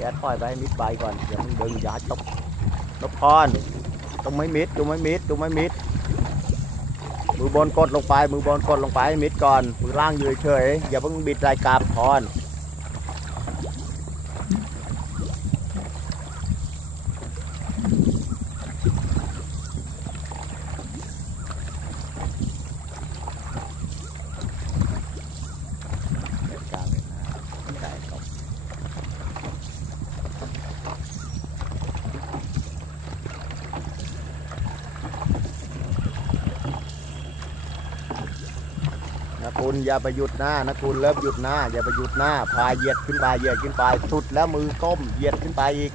แอดปล่อยไปให้มิดใบก่อนอย่ามึงดึงอย่าจบนพพรต้องไม่มิดดูไม่มิดดูไม่มิดมือบนกดลงไปมือบนกดลงไปให้มิดก่อนมือล่างอยู่เฉยอย่าเพิ่งบิดรายการพรนะคุณอย่าไปหยุดหน้านะคุณเริ่มหยุดหน้าอย่าไปหยุดหน้าพายเหยียดขึ้นไปเหยียดขึ้นไปสุดแล้วมือก้มเหยียดขึ้นไปอีก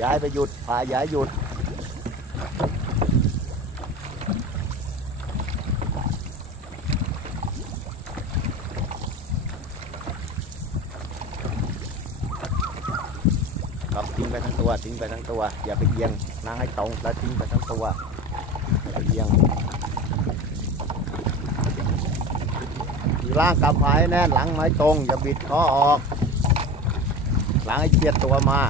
ย้ายไปหยุดพายย้ายหยุดครับทิ้งไปทั้งตัวทิ้งไปทั้งตัวอย่าไปเอียงนั่งให้ตรงแล้วทิ้งไปทั้งตัวอย่าไปเอียงล่างกับพายแน่นหลังไม้ตรงอย่าบิดข้อออกหลังให้เฉียดตัวมา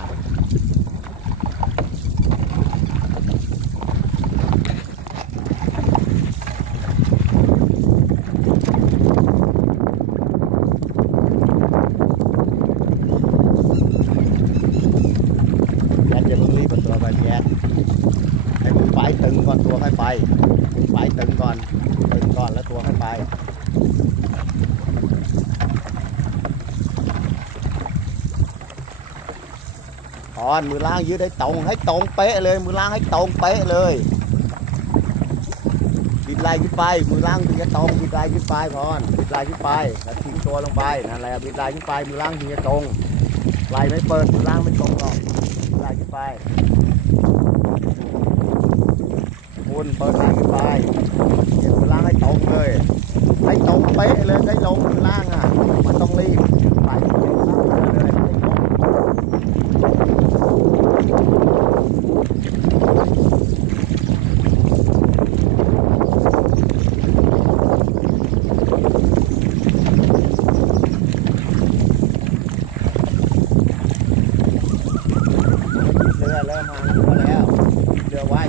แอดอย่าเพิ่งรีบตัวไปแอดให้มือปลายตึงก่อนตัวค่อยไปมือปลายตึงก่อนแล้วตัวค่อยไปมือล่างยืดให้ตรงเป๊ะเลยมือล่างให้ตรงเป๊ะเลยบิดไหล่ขึ้นไปมือล่างถึงจะตรงบิดไหล่ขึ้นไปพรบิดไหล่ขึ้นไปแล้วทิ้งตัวลงไปนั่นแหละบิดไหล่ขึ้นไปมือล่างถึงจะตรงไหล่ไม่เปิดมือล่างไม่ตรงหรอกบิดไหล่ขึ้นไปคุณเปิดไหล่ขึ้นไปเดี๋ยวมือล่างให้ตรงเลยให้ตรงเป๊ะเลยได้ลงมือล่างอ่ะมันต้องรีบไหล่ขึ้นไปเลยเรือเริ่มมาแล้วเรือไว้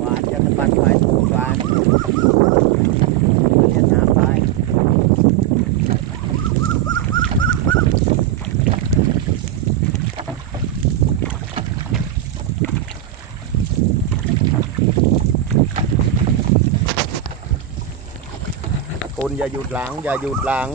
หวานจะกระปันไปหวานจะน้ำไปคุณอย่าหยุดหลัง